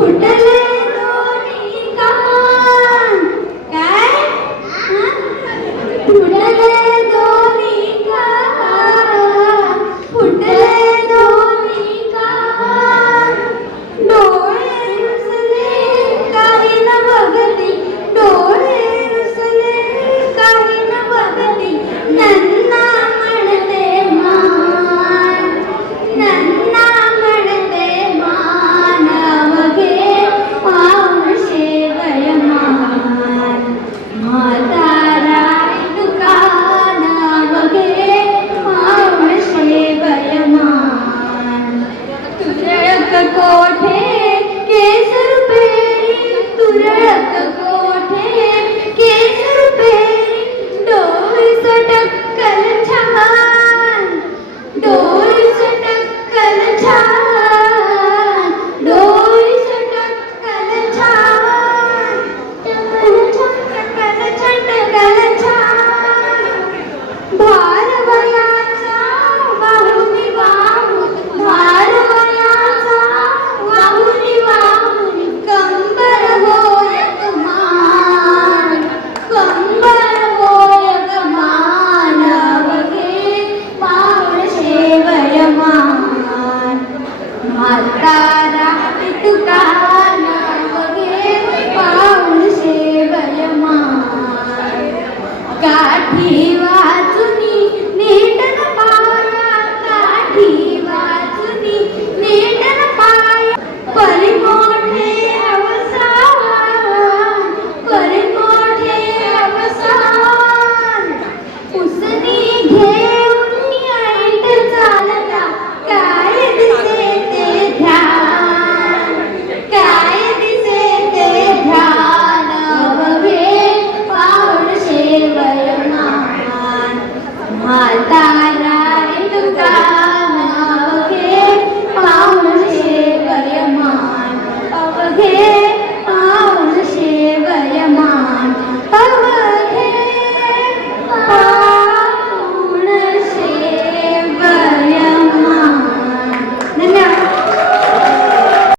फुटले दोन्ही कान. काय फुटले दोन्ही कान, फुटले दोन्ही कान. डोळे रुसले काही न बघती, डोळे रुसले काही न बघती. नन्ना म्हणते मान, नन्ना म्हणते मान. अवघे पाऊण शेवय मान. म्हातारा दुकान अवघे पाऊण शेवय मान. तुरळक कोठे केसर पेरी, तुरळक कोठे केसर पेरी. डोळीस टक्कल छान, डोळीस टक्कल छान, डोळीस टक्कल छान. टक्कल छान, टक्कल छान. भारवयाचा वाहुनी वाहून, भारवयाचा वाहुनी वाहून. कंबर होयक मान, कंबर होयक मान. अवघे पाऊण शेवय मान. म्हातारा दुकान अवघे पाऊण शेवय मान. काठी वाचुनी नीट न पाया, काठी वाचुनी नीट न पाया. परी मोठे अवसान, परी मोठे अवसान. उसनी घेऊन ऐट चालता, काय दिसे ते ध्यान, काय दिसे ते ध्यान. अवघे पाऊण शेवय मान. म्हाता